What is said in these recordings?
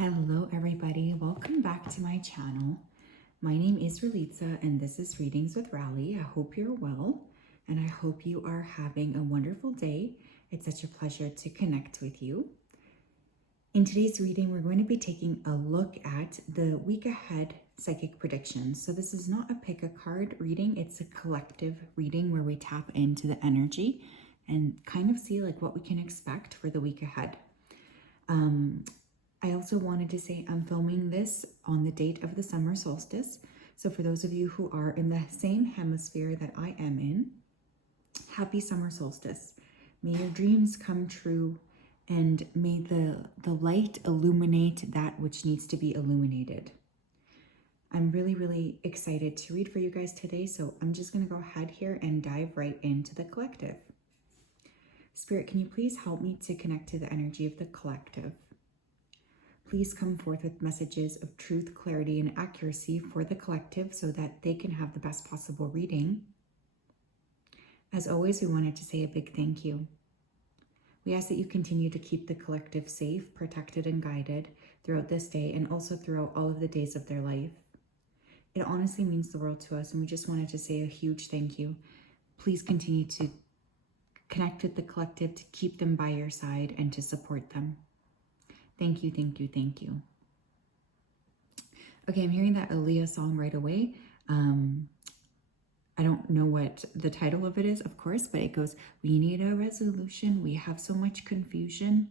Hello everybody, welcome back to my channel. My name is Ralitza and this is Readings with Rali. I hope you're well and I hope you are having a wonderful day. It's such a pleasure to connect with you. In today's reading, we're going to be taking a look at the week ahead psychic predictions. So this is not a pick a card reading, it's a collective reading where we tap into the energy and kind of see like what we can expect for the week ahead. I also wanted to say I'm filming this on the date of the summer solstice. So for those of you who are in the same hemisphere that I am in, happy summer solstice. May your dreams come true and may the light illuminate that which needs to be illuminated. I'm really excited to read for you guys today. So I'm just going to go ahead here and dive right into the collective. Spirit, can you please help me to connect to the energy of the collective? Please come forth with messages of truth, clarity, and accuracy for the collective so that they can have the best possible reading. As always, we wanted to say a big thank you. We ask that you continue to keep the collective safe, protected, and guided throughout this day and also throughout all of the days of their life. It honestly means the world to us, and we just wanted to say a huge thank you. Please continue to connect with the collective, to keep them by your side, and to support them. Thank you, thank you, thank you. Okay, I'm hearing that Aaliyah song right away. I don't know what the title of it is, of course, but it goes, we need a resolution. We have so much confusion.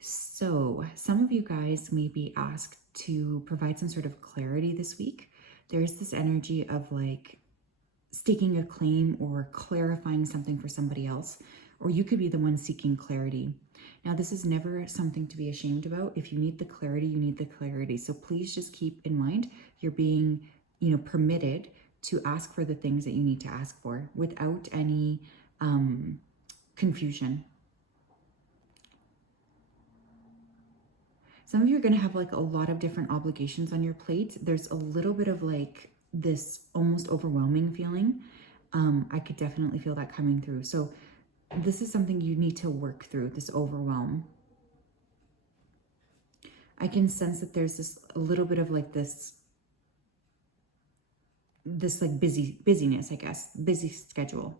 So some of you guys may be asked to provide some sort of clarity this week. There's this energy of like staking a claim or clarifying something for somebody else, or you could be the one seeking clarity. Now, this is never something to be ashamed about. If you need the clarity, you need the clarity. So please just keep in mind you're being, permitted to ask for the things that you need to ask for without any confusion. Some of you are going to have like a lot of different obligations on your plate. There's a little bit of like this almost overwhelming feeling. I could definitely feel that coming through. So this is something you need to work through, this overwhelm. I can sense that there's this a little bit of like this like busyness, I guess, busy schedule.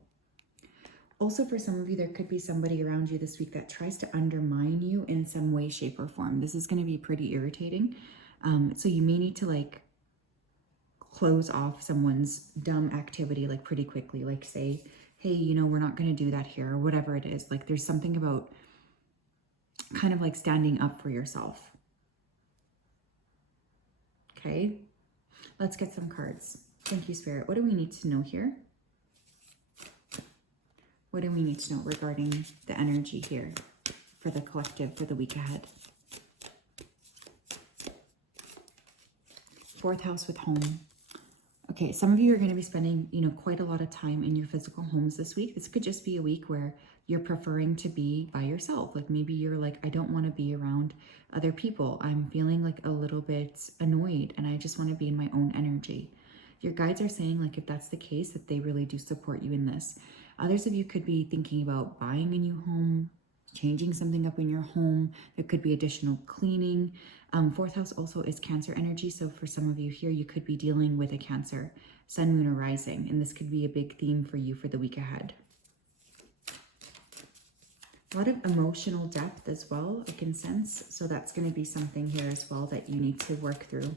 Also, for some of you, there could be somebody around you this week that tries to undermine you in some way, shape, or form. This is going to be pretty irritating. So you may need to like close off someone's dumb activity like pretty quickly, like say, hey, we're not going to do that here, or whatever it is. Like there's something about kind of like standing up for yourself. Okay, let's get some cards. Thank you, Spirit. What do we need to know here? What do we need to know regarding the energy here for the collective for the week ahead? Fourth house with home. Okay, some of you are going to be spending, quite a lot of time in your physical homes this week. This could just be a week where you're preferring to be by yourself. Like maybe you're like, I don't want to be around other people. I'm feeling like a little bit annoyed and I just want to be in my own energy. Your guides are saying like, if that's the case, that they really do support you in this. Others of you could be thinking about buying a new home, changing something up in your home. There could be additional cleaning. Fourth house also is Cancer energy. So for some of you here, you could be dealing with a Cancer, sun, moon, or rising. And this could be a big theme for you for the week ahead. A lot of emotional depth as well, I can sense. So that's going to be something here as well that you need to work through.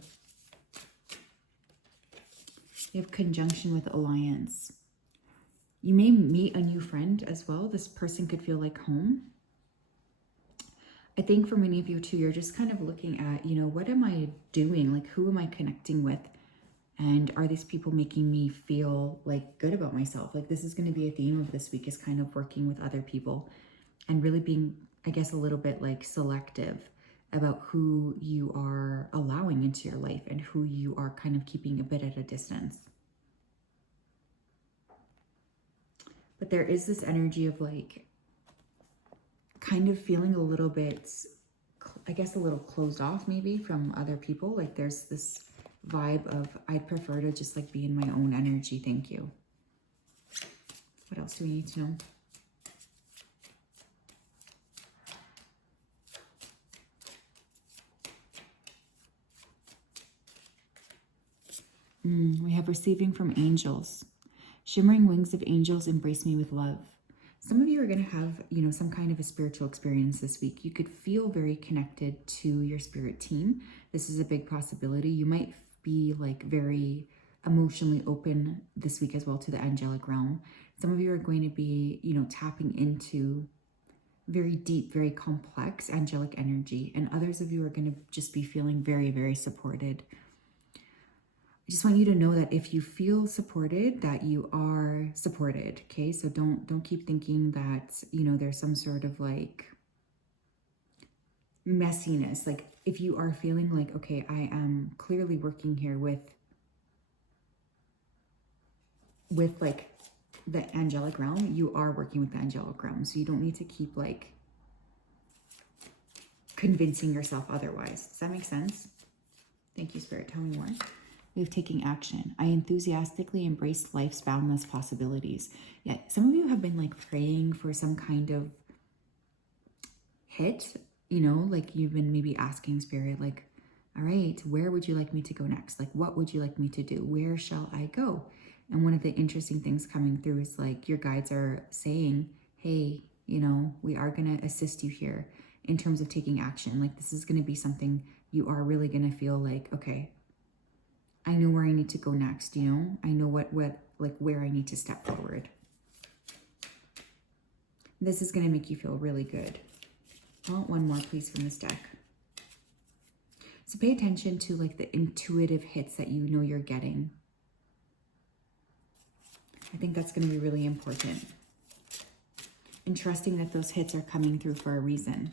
You have conjunction with alliance. You may meet a new friend as well. This person could feel like home. I think for many of you too, you're just kind of looking at, what am I doing? Like, who am I connecting with? And are these people making me feel like good about myself? Like this is going to be a theme of this week, is kind of working with other people and really being, I guess, a little bit like selective about who you are allowing into your life and who you are kind of keeping a bit at a distance. But there is this energy of like, kind of feeling a little bit, I guess, a little closed off maybe from other people. Like there's this vibe of, I prefer to just like be in my own energy. Thank you. What else do we need to know? We have receiving from angels. Shimmering wings of angels embrace me with love. Some of you are going to have, some kind of a spiritual experience this week. You could feel very connected to your spirit team. This is a big possibility. You might be like very emotionally open this week as well to the angelic realm. Some of you are going to be, tapping into very deep, very complex angelic energy. And others of you are going to just be feeling very, very supported. I just want you to know that if you feel supported, that you are supported, okay? So don't keep thinking that, there's some sort of like messiness. Like if you are feeling like, okay, I am clearly working here with like the angelic realm, you are working with the angelic realm. So you don't need to keep like convincing yourself otherwise. Does that make sense? Thank you, Spirit. Tell me more. We have taking action. I enthusiastically embrace life's boundless possibilities. Yeah, some of you have been like praying for some kind of hit, like you've been maybe asking Spirit, like, all right, where would you like me to go next? Like, what would you like me to do? Where shall I go? And one of the interesting things coming through is like your guides are saying, hey, we are going to assist you here in terms of taking action. Like this is going to be something you are really going to feel like, okay, I know where I need to go next, I know what like where I need to step forward. This is going to make you feel really good. I want one more, please, from this deck. So pay attention to like the intuitive hits that you're getting. I think that's going to be really important. And trusting that those hits are coming through for a reason.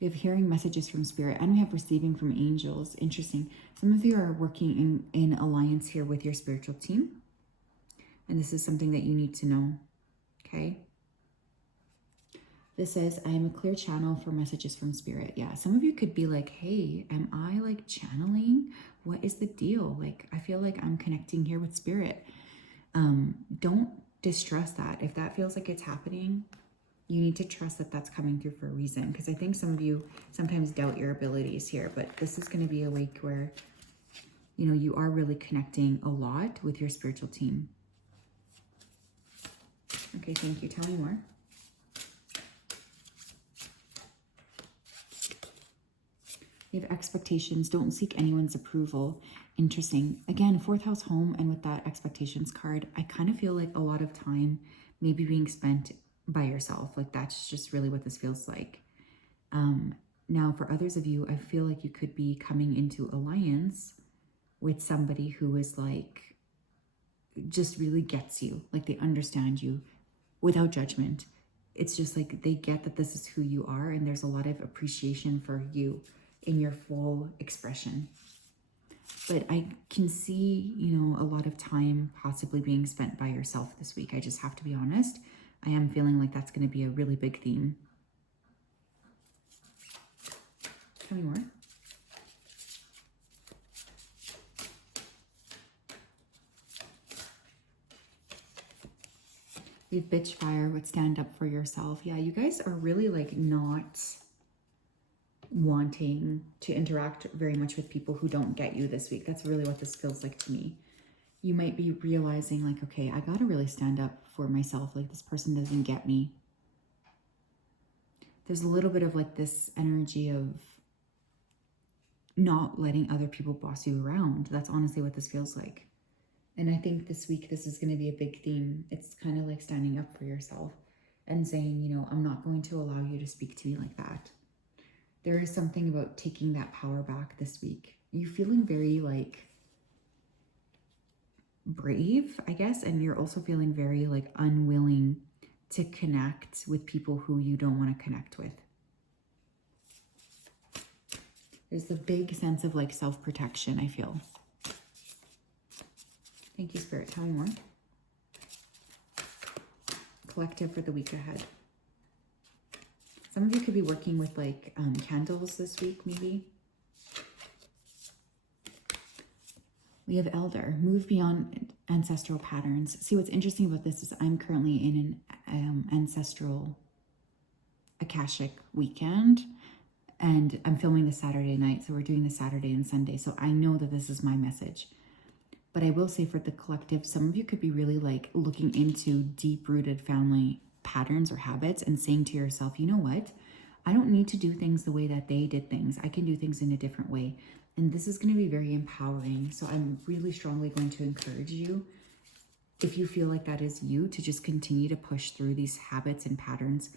We have hearing messages from Spirit, and we have receiving from angels. Interesting. Some of you are working in alliance here with your spiritual team. And this is something that you need to know. Okay? This says, I am a clear channel for messages from Spirit. Yeah, some of you could be like, hey, am I like channeling? What is the deal? Like, I feel like I'm connecting here with Spirit. Don't distrust that. If that feels like it's happening, you need to trust that that's coming through for a reason. Because I think some of you sometimes doubt your abilities here, but this is going to be a week where, you are really connecting a lot with your spiritual team. Okay, thank you. Tell me more. You have expectations. Don't seek anyone's approval. Interesting. Again, 4th house home, and with that expectations card, I kind of feel like a lot of time maybe being spent by yourself. Like that's just really what this feels like. Now for others of you, I feel like you could be coming into alliance with somebody who is like, just really gets you. Like they understand you without judgment. It's just like they get that this is who you are, and there's a lot of appreciation for you in your full expression. But I can see, a lot of time possibly being spent by yourself this week. I just have to be honest. I am feeling like that's going to be a really big theme. Tell me more. We have bitch fire would stand up for yourself. Yeah, you guys are really like not wanting to interact very much with people who don't get you this week. That's really what this feels like to me. You might be realizing like, okay, I got to really stand up for myself. Like this person doesn't get me. There's a little bit of like this energy of not letting other people boss you around. That's honestly what this feels like. And I think this week, this is going to be a big theme. It's kind of like standing up for yourself and saying, I'm not going to allow you to speak to me like that. There is something about taking that power back this week. You feeling very like brave, I guess, and you're also feeling very like unwilling to connect with people who you don't want to connect with. There's a big sense of like self-protection, I feel. Thank you, Spirit. Tell me more. Collective for the week ahead. Some of you could be working with like candles this week, maybe. We have Elder. Move beyond ancestral patterns. See, what's interesting about this is I'm currently in an ancestral Akashic weekend. And I'm filming this Saturday night, so we're doing this Saturday and Sunday. So I know that this is my message. But I will say for the collective, some of you could be really like looking into deep-rooted family patterns or habits and saying to yourself, you know what? I don't need to do things the way that they did things. I can do things in a different way. And this is going to be very empowering. So I'm really strongly going to encourage you, if you feel like that is you, to just continue to push through these habits and patterns.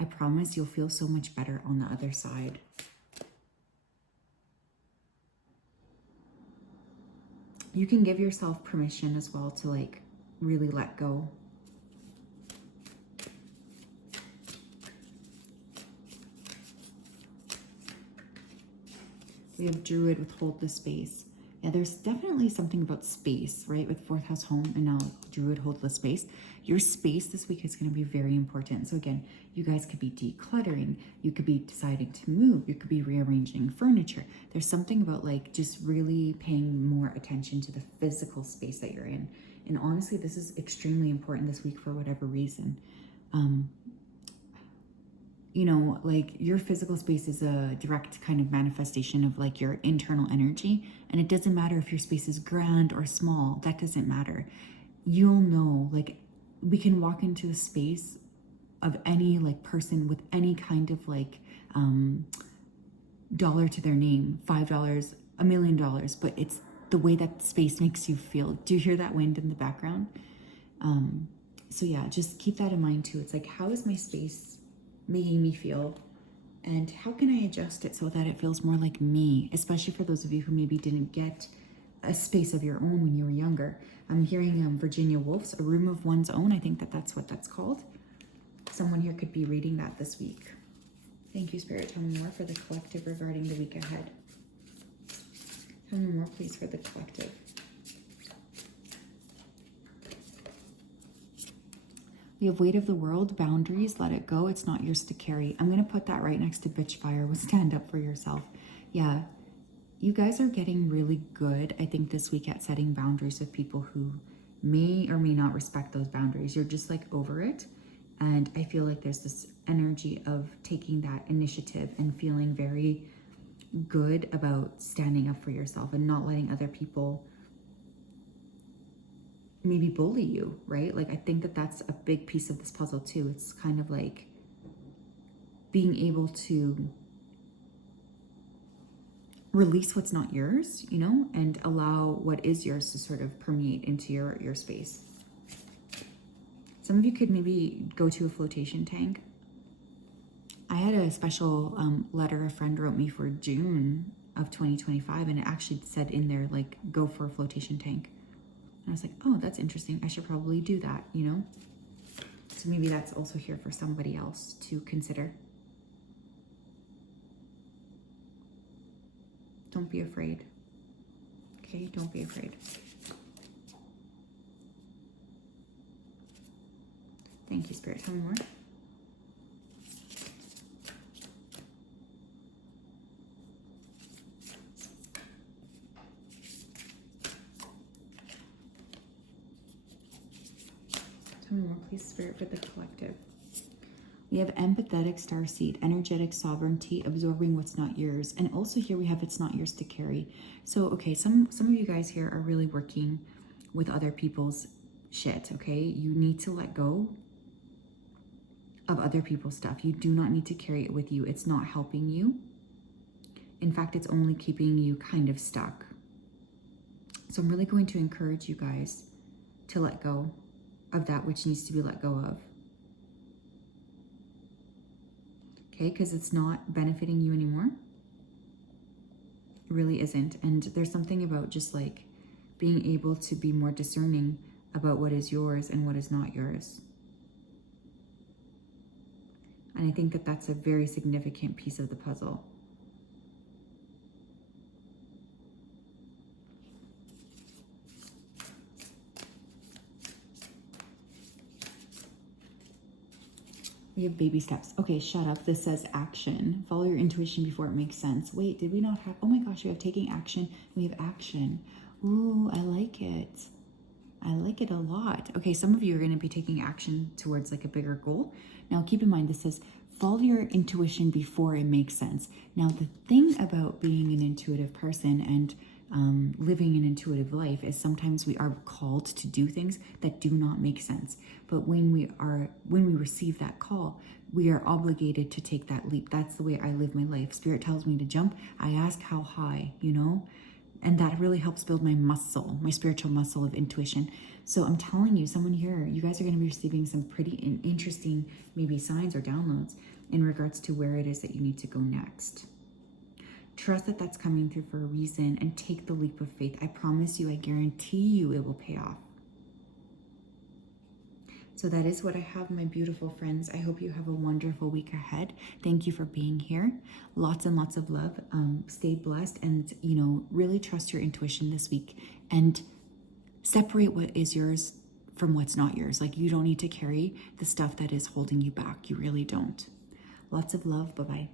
I promise you'll feel so much better on the other side. You can give yourself permission as well to like really let go. We have Druid with hold the space. Yeah, there's definitely something about space, right? With fourth house home and now Druid hold the space. Your space this week is going to be very important. So again, you guys could be decluttering. You could be deciding to move. You could be rearranging furniture. There's something about like just really paying more attention to the physical space that you're in. And honestly, this is extremely important this week for whatever reason. You know, like your physical space is a direct kind of manifestation of like your internal energy. And it doesn't matter if your space is grand or small, that doesn't matter. You'll know, like we can walk into a space of any like person with any kind of like dollar to their name, $5, $1 million, but it's the way that space makes you feel. Do you hear that wind in the background? So yeah, just keep that in mind too. It's like, how is my space making me feel, and how can I adjust it so that it feels more like me, especially for those of you who maybe didn't get a space of your own when you were younger. I'm hearing Virginia Woolf's A Room of One's Own. I think that that's what that's called. Someone here could be reading that this week. Thank you, Spirit. Tell me more for the collective regarding the week ahead. Tell me more, please, for the collective. We have weight of the world, boundaries, let it go. It's not yours to carry. I'm going to put that right next to bitch fire with stand up for yourself. Yeah, you guys are getting really good, I think, this week at setting boundaries with people who may or may not respect those boundaries. You're just like over it. And I feel like there's this energy of taking that initiative and feeling very good about standing up for yourself and not letting other people maybe bully you, right? Like I think that that's a big piece of this puzzle too. It's kind of like being able to release what's not yours, you know, and allow what is yours to sort of permeate into your space. Some of you could maybe go to a flotation tank. I had a special letter a friend wrote me for June of 2025, and it actually said in there, like, go for a flotation tank. And I was like, oh, that's interesting. I should probably do that, you know? So maybe that's also here for somebody else to consider. Don't be afraid. Okay, don't be afraid. Thank you, Spirit. Tell me more. Tell me more, please, Spirit, for the collective. We have empathetic starseed, energetic sovereignty, absorbing what's not yours. And also here we have it's not yours to carry. So, okay, some of you guys here are really working with other people's shit, okay? You need to let go of other people's stuff. You do not need to carry it with you. It's not helping you. In fact, it's only keeping you kind of stuck. So I'm really going to encourage you guys to let go of that which needs to be let go of. Okay, because it's not benefiting you anymore. It really isn't. And there's something about just like being able to be more discerning about what is yours and what is not yours. And I think that that's a very significant piece of the puzzle. We have baby steps. Okay, shut up. This says action. Follow your intuition before it makes sense. Wait, did we not have... Oh my gosh, we have taking action. We have action. Ooh, I like it. I like it a lot. Okay, some of you are going to be taking action towards like a bigger goal. Now, keep in mind, this says follow your intuition before it makes sense. Now, the thing about being an intuitive person and living an intuitive life is sometimes we are called to do things that do not make sense. But when we receive that call, we are obligated to take that leap. That's the way I live my life. Spirit tells me to jump. I ask how high, you know, and that really helps build my muscle, my spiritual muscle of intuition. So I'm telling you, someone here, you guys are going to be receiving some pretty interesting maybe signs or downloads in regards to where it is that you need to go next. Trust that that's coming through for a reason and take the leap of faith. I promise you, I guarantee you it will pay off. So that is what I have, my beautiful friends. I hope you have a wonderful week ahead. Thank you for being here. Lots and lots of love. Stay blessed and, you know, really trust your intuition this week and separate what is yours from what's not yours. Like, you don't need to carry the stuff that is holding you back. You really don't. Lots of love. Bye-bye.